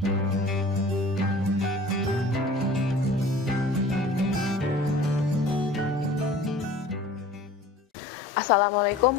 Assalamualaikum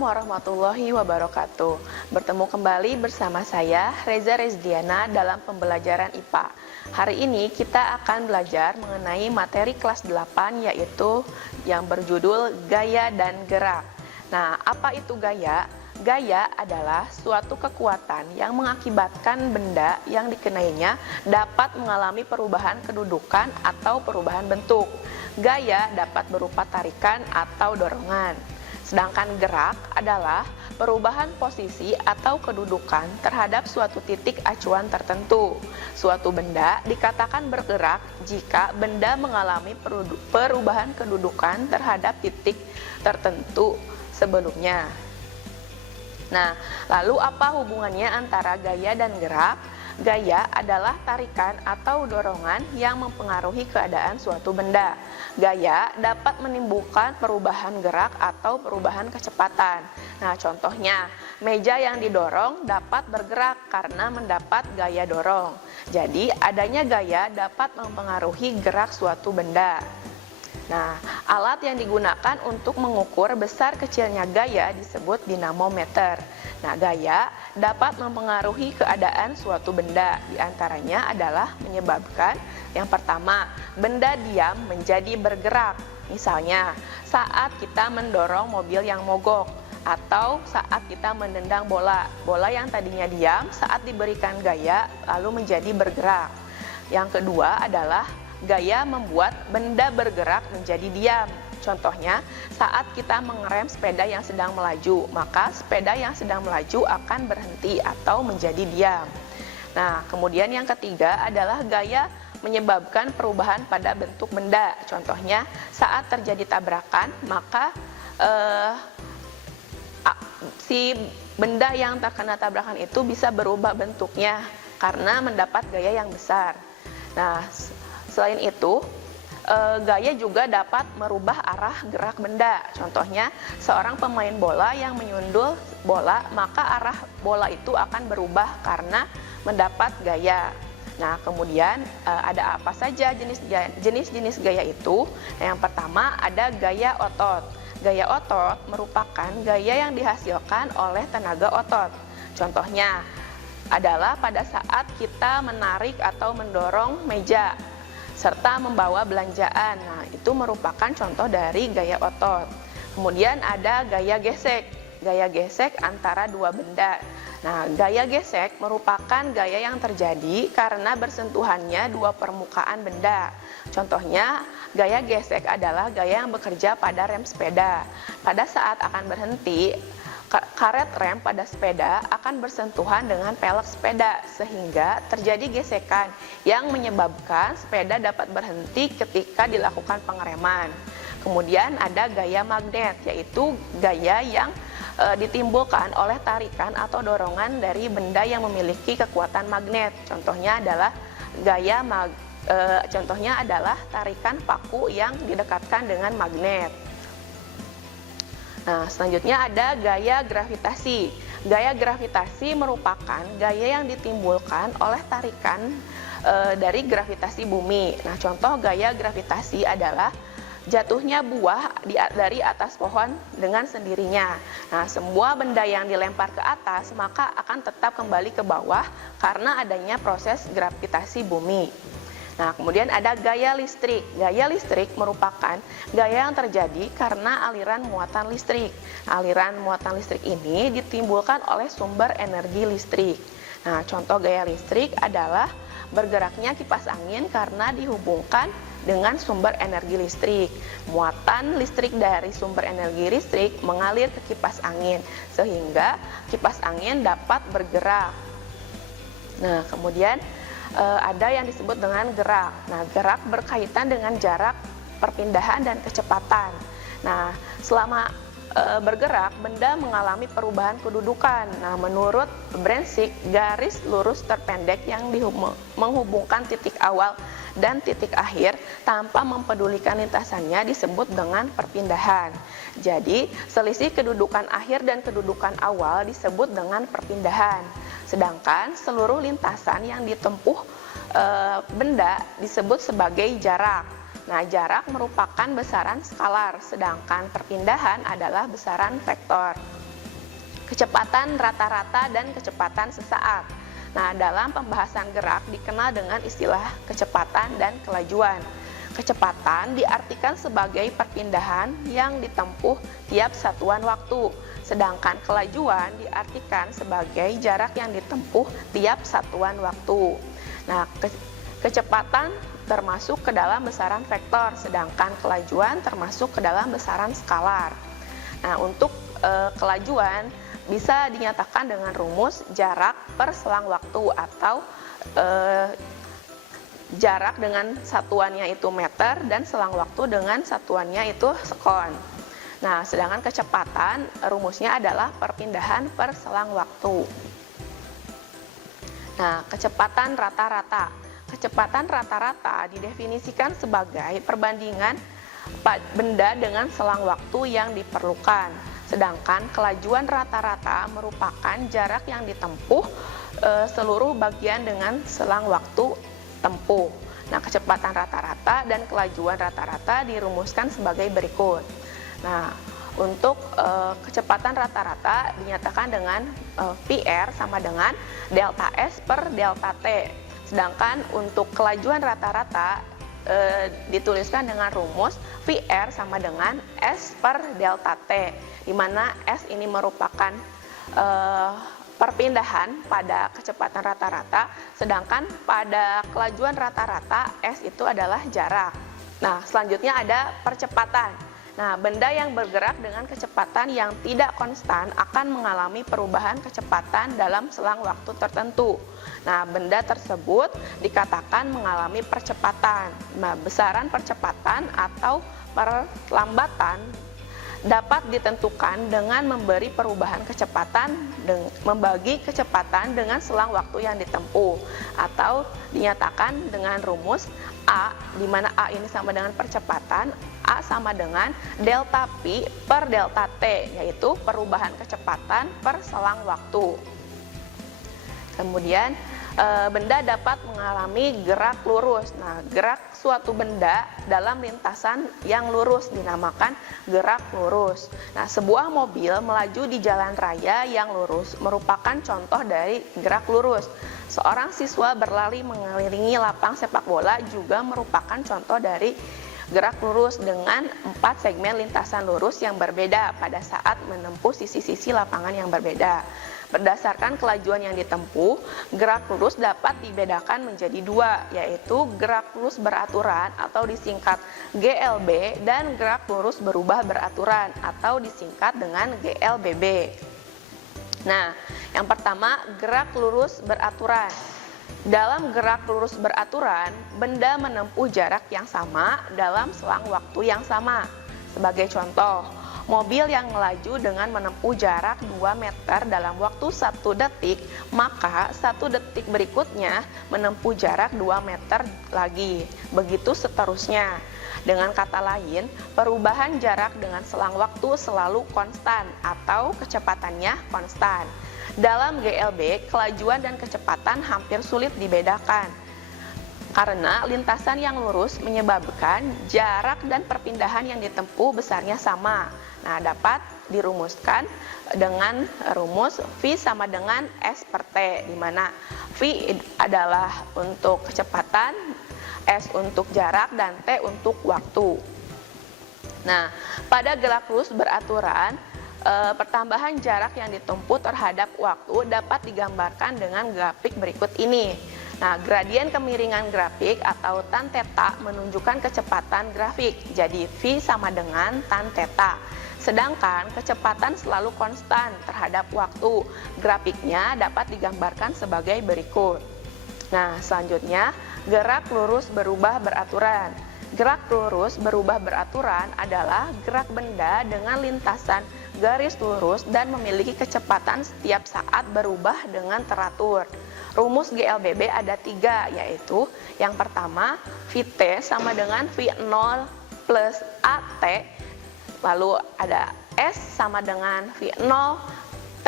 warahmatullahi wabarakatuh. Bertemu kembali bersama saya, Reza Rezdiana, dalam pembelajaran IPA. Hari ini kita akan belajar mengenai materi kelas 8, yaitu yang berjudul Gaya dan Gerak. Nah, apa itu gaya? Gaya adalah suatu kekuatan yang mengakibatkan benda yang dikenainya dapat mengalami perubahan kedudukan atau perubahan bentuk. Gaya dapat berupa tarikan atau dorongan. Sedangkan gerak adalah perubahan posisi atau kedudukan terhadap suatu titik acuan tertentu. Suatu benda dikatakan bergerak jika benda mengalami perubahan kedudukan terhadap titik tertentu sebelumnya. Nah, lalu apa hubungannya antara gaya dan gerak? Gaya adalah tarikan atau dorongan yang mempengaruhi keadaan suatu benda. Gaya dapat menimbulkan perubahan gerak atau perubahan kecepatan. Nah, contohnya, meja yang didorong dapat bergerak karena mendapat gaya dorong. Jadi, adanya gaya dapat mempengaruhi gerak suatu benda. Nah, alat yang digunakan untuk mengukur besar kecilnya gaya disebut dinamometer. Nah, gaya dapat mempengaruhi keadaan suatu benda. Di antaranya adalah menyebabkan yang pertama, benda diam menjadi bergerak. Misalnya, saat kita mendorong mobil yang mogok atau saat kita menendang bola. Bola yang tadinya diam saat diberikan gaya lalu menjadi bergerak. Yang kedua adalah gaya membuat benda bergerak menjadi diam. Contohnya, saat kita mengerem sepeda yang sedang melaju, maka sepeda yang sedang melaju akan berhenti atau menjadi diam. Nah, kemudian yang ketiga adalah gaya menyebabkan perubahan pada bentuk benda. Contohnya, saat terjadi tabrakan, maka si benda yang terkena tabrakan itu bisa berubah bentuknya karena mendapat gaya yang besar. Nah, selain itu, gaya juga dapat merubah arah gerak benda. Contohnya, seorang pemain bola yang menyundul bola, maka arah bola itu akan berubah karena mendapat gaya. Nah, kemudian ada apa saja jenis-jenis gaya itu? Nah, yang pertama ada gaya otot. Gaya otot merupakan gaya yang dihasilkan oleh tenaga otot. Contohnya adalah pada saat kita menarik atau mendorong meja serta membawa belanjaan. Nah, itu merupakan contoh dari gaya otot. Kemudian ada gaya gesek. Gaya gesek antara dua benda. Nah, gaya gesek merupakan gaya yang terjadi karena bersentuhannya dua permukaan benda. Contohnya, gaya gesek adalah gaya yang bekerja pada rem sepeda. Pada saat akan berhenti, karet rem pada sepeda akan bersentuhan dengan pelek sepeda sehingga terjadi gesekan yang menyebabkan sepeda dapat berhenti ketika dilakukan pengereman. Kemudian ada gaya magnet, yaitu gaya yang ditimbulkan oleh tarikan atau dorongan dari benda yang memiliki kekuatan magnet. Contohnya adalah tarikan paku yang didekatkan dengan magnet. Nah, selanjutnya ada gaya gravitasi. Gaya gravitasi merupakan gaya yang ditimbulkan oleh tarikan dari gravitasi bumi. Nah, contoh gaya gravitasi adalah jatuhnya buah dari atas pohon dengan sendirinya. Nah, semua benda yang dilempar ke atas maka akan tetap kembali ke bawah karena adanya proses gravitasi bumi. Nah, kemudian ada gaya listrik. Gaya listrik merupakan gaya yang terjadi karena aliran muatan listrik. Aliran muatan listrik ini ditimbulkan oleh sumber energi listrik. Nah, contoh gaya listrik adalah bergeraknya kipas angin karena dihubungkan dengan sumber energi listrik. Muatan listrik dari sumber energi listrik mengalir ke kipas angin sehingga kipas angin dapat bergerak. Nah, kemudian ada yang disebut dengan gerak. Nah, gerak berkaitan dengan jarak perpindahan dan kecepatan. Nah, selama bergerak, benda mengalami perubahan kedudukan. Nah, menurut Brensik, garis lurus terpendek yang menghubungkan titik awal dan titik akhir tanpa mempedulikan lintasannya disebut dengan perpindahan. Jadi, selisih kedudukan akhir dan kedudukan awal disebut dengan perpindahan. Sedangkan seluruh lintasan yang ditempuh benda disebut sebagai jarak. Nah, jarak merupakan besaran skalar, sedangkan perpindahan adalah besaran vektor. Kecepatan rata-rata dan kecepatan sesaat. Nah, dalam pembahasan gerak dikenal dengan istilah kecepatan dan kelajuan. Kecepatan diartikan sebagai perpindahan yang ditempuh tiap satuan waktu, sedangkan kelajuan diartikan sebagai jarak yang ditempuh tiap satuan waktu. Nah, kecepatan termasuk ke dalam besaran vektor, sedangkan kelajuan termasuk ke dalam besaran skalar. Nah, untuk kelajuan bisa dinyatakan dengan rumus jarak per selang waktu atau jarak dengan satuannya itu meter dan selang waktu dengan satuannya itu sekon. Nah, sedangkan kecepatan rumusnya adalah perpindahan per selang waktu. Nah, kecepatan rata-rata. Kecepatan rata-rata didefinisikan sebagai perbandingan benda dengan selang waktu yang diperlukan. Sedangkan kelajuan rata-rata merupakan jarak yang ditempuh seluruh bagian dengan selang waktu tempuh. Nah, kecepatan rata-rata dan kelajuan rata-rata dirumuskan sebagai berikut. Nah, untuk kecepatan rata-rata dinyatakan dengan VR sama dengan delta S per delta T. Sedangkan untuk kelajuan rata-rata dituliskan dengan rumus VR sama dengan S per delta T, di mana S ini merupakan perpindahan pada kecepatan rata-rata, sedangkan pada kelajuan rata-rata S itu adalah jarak. Nah, selanjutnya ada percepatan. Nah, benda yang bergerak dengan kecepatan yang tidak konstan akan mengalami perubahan kecepatan dalam selang waktu tertentu. Nah, benda tersebut dikatakan mengalami percepatan. Nah, besaran percepatan atau perlambatan dapat ditentukan dengan memberi perubahan kecepatan, membagi kecepatan dengan selang waktu yang ditempuh, atau dinyatakan dengan rumus A, di mana A ini sama dengan percepatan, A sama dengan delta Pi per delta T, yaitu perubahan kecepatan per selang waktu. Kemudian benda dapat mengalami gerak lurus. Nah, gerak suatu benda dalam lintasan yang lurus dinamakan gerak lurus. Nah, sebuah mobil melaju di jalan raya yang lurus merupakan contoh dari gerak lurus. Seorang siswa berlari mengelilingi lapang sepak bola juga merupakan contoh dari gerak lurus dengan 4 segmen lintasan lurus yang berbeda pada saat menempuh sisi-sisi lapangan yang berbeda. Berdasarkan kelajuan yang ditempuh, gerak lurus dapat dibedakan menjadi dua, yaitu gerak lurus beraturan atau disingkat GLB dan gerak lurus berubah beraturan atau disingkat dengan GLBB. Nah, yang pertama, gerak lurus beraturan. Dalam gerak lurus beraturan, benda menempuh jarak yang sama dalam selang waktu yang sama. Sebagai contoh, mobil yang melaju dengan menempuh jarak 2 meter dalam waktu 1 detik, maka 1 detik berikutnya menempuh jarak 2 meter lagi. Begitu seterusnya. Dengan kata lain, perubahan jarak dengan selang waktu selalu konstan atau kecepatannya konstan. Dalam GLB, kelajuan dan kecepatan hampir sulit dibedakan karena lintasan yang lurus menyebabkan jarak dan perpindahan yang ditempuh besarnya sama. Nah, dapat dirumuskan dengan rumus V sama dengan S per T, di mana V adalah untuk kecepatan, S untuk jarak, dan T untuk waktu. Nah, pada gerak lurus beraturan, pertambahan jarak yang ditempuh terhadap waktu dapat digambarkan dengan grafik berikut ini. Nah, gradien kemiringan grafik atau tan theta menunjukkan kecepatan grafik. Jadi V sama dengan tan theta. Sedangkan kecepatan selalu konstan terhadap waktu. Grafiknya dapat digambarkan sebagai berikut. Nah, selanjutnya gerak lurus berubah beraturan. Gerak lurus berubah beraturan adalah gerak benda dengan lintasan garis lurus dan memiliki kecepatan setiap saat berubah dengan teratur. Rumus GLBB ada 3, yaitu yang pertama Vt sama dengan V0 plus AT, lalu ada S sama dengan V0 T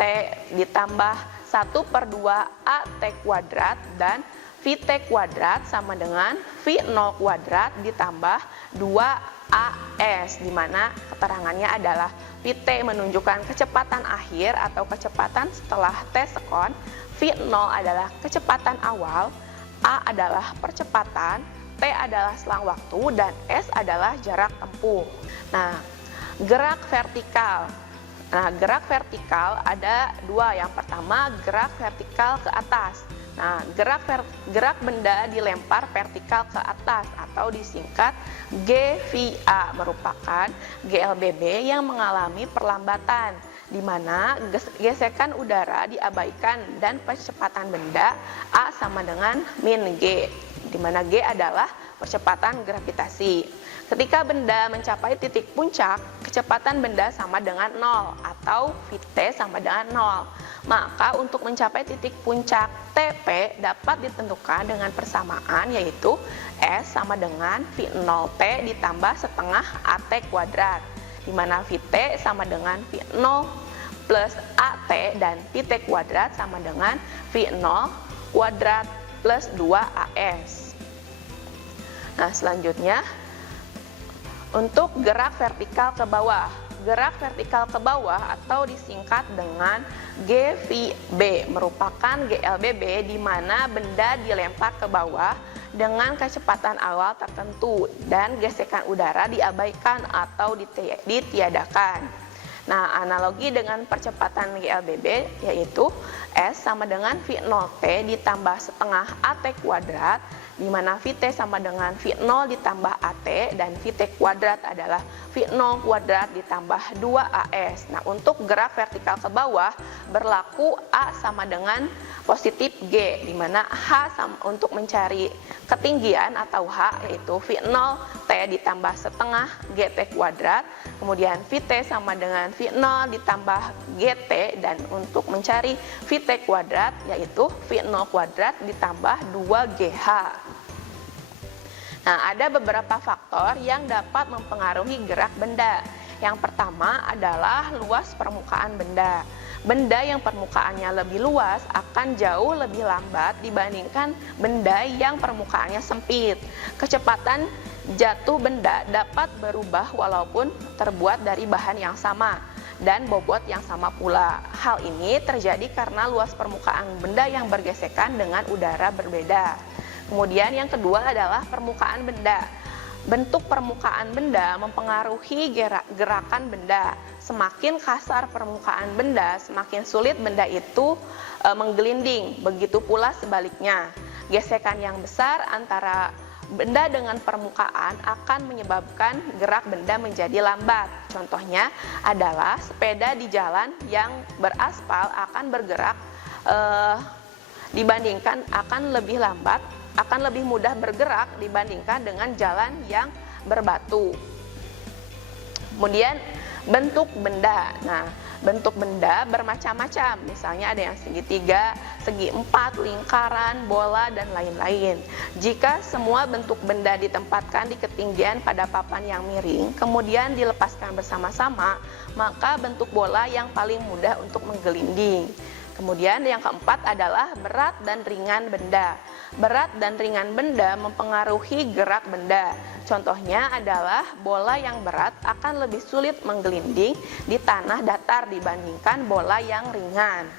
ditambah 1/2 AT kuadrat dan VT kuadrat sama dengan V0 kuadrat ditambah 2AS, di mana keterangannya adalah VT menunjukkan kecepatan akhir atau kecepatan setelah T sekon, V0 adalah kecepatan awal, A adalah percepatan, T adalah selang waktu, dan S adalah jarak tempuh. Nah, gerak vertikal. Nah, gerak vertikal ada dua. Yang pertama, gerak vertikal ke atas. Nah, gerak benda dilempar vertikal ke atas atau disingkat GVA, merupakan GLBB yang mengalami perlambatan, di mana gesekan udara diabaikan dan percepatan benda A sama dengan min G, di mana G adalah percepatan gravitasi. Ketika benda mencapai titik puncak, kecepatan benda sama dengan 0 atau Vt sama dengan 0. Maka untuk mencapai titik puncak TP dapat ditentukan dengan persamaan, yaitu S sama dengan V0T ditambah setengah AT kuadrat, di mana Vt sama dengan V0 plus AT dan Vt kuadrat sama dengan V0 kuadrat plus 2AS. Nah, selanjutnya untuk gerak vertikal ke bawah. Gerak vertikal ke bawah atau disingkat dengan GVB merupakan GLBB, di mana benda dilempar ke bawah dengan kecepatan awal tertentu dan gesekan udara diabaikan atau ditiadakan. Nah, analogi dengan percepatan GLBB yaitu S sama dengan V0T ditambah setengah AT kuadrat, di mana Vt sama dengan V0 ditambah AT dan Vt kuadrat adalah V0 kuadrat ditambah 2AS. Nah, untuk gerak vertikal ke bawah berlaku A sama dengan positif G, di mana H sama untuk mencari ketinggian atau H yaitu V0T ditambah setengah GT kuadrat, kemudian Vt sama dengan V0 ditambah GT, dan untuk mencari Vt kuadrat yaitu V0 kuadrat ditambah 2GH. Nah, ada beberapa faktor yang dapat mempengaruhi gerak benda. Yang pertama adalah luas permukaan benda. Benda yang permukaannya lebih luas akan jauh lebih lambat dibandingkan benda yang permukaannya sempit. Kecepatan jatuh benda dapat berubah walaupun terbuat dari bahan yang sama dan bobot yang sama pula. Hal ini terjadi karena luas permukaan benda yang bergesekan dengan udara berbeda. Kemudian yang kedua adalah permukaan benda. Bentuk permukaan benda mempengaruhi gerakan benda. Semakin kasar permukaan benda, semakin sulit benda itu menggelinding. Begitu pula sebaliknya. Gesekan yang besar antara benda dengan permukaan akan menyebabkan gerak benda menjadi lambat. Contohnya adalah sepeda di jalan yang beraspal akan bergerak dibandingkan akan lebih lambat, akan lebih mudah bergerak dibandingkan dengan jalan yang berbatu. Kemudian bentuk benda. Nah, bentuk benda bermacam-macam. Misalnya ada yang segitiga, segi empat, lingkaran, bola, dan lain-lain. Jika semua bentuk benda ditempatkan di ketinggian pada papan yang miring, kemudian dilepaskan bersama-sama, maka bentuk bola yang paling mudah untuk menggelinding. Kemudian yang keempat adalah berat dan ringan benda. Berat dan ringan benda mempengaruhi gerak benda. Contohnya adalah bola yang berat akan lebih sulit menggelinding di tanah datar dibandingkan bola yang ringan.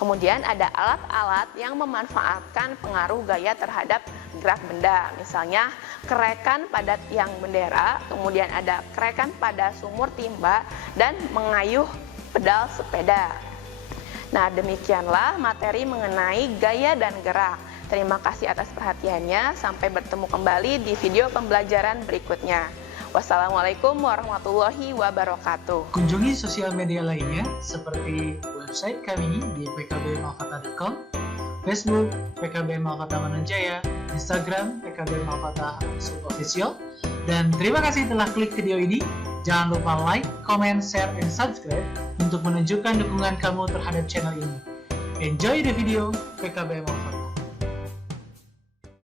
Kemudian ada alat-alat yang memanfaatkan pengaruh gaya terhadap gerak benda. Misalnya kerekan pada tiang bendera, kemudian ada kerekan pada sumur timba, dan mengayuh pedal sepeda. Nah, demikianlah materi mengenai gaya dan gerak. Terima kasih atas perhatiannya. Sampai bertemu kembali di video pembelajaran berikutnya. Wassalamualaikum warahmatullahi wabarakatuh. Kunjungi sosial media lainnya seperti website kami di pkbmalkata.com, Facebook PKB Malkata Manunjaya, Instagram PKB Malkata _official. Dan terima kasih telah klik video ini. Jangan lupa like, comment, share, and subscribe untuk menunjukkan dukungan kamu terhadap channel ini. Enjoy the video, PKB Malkata.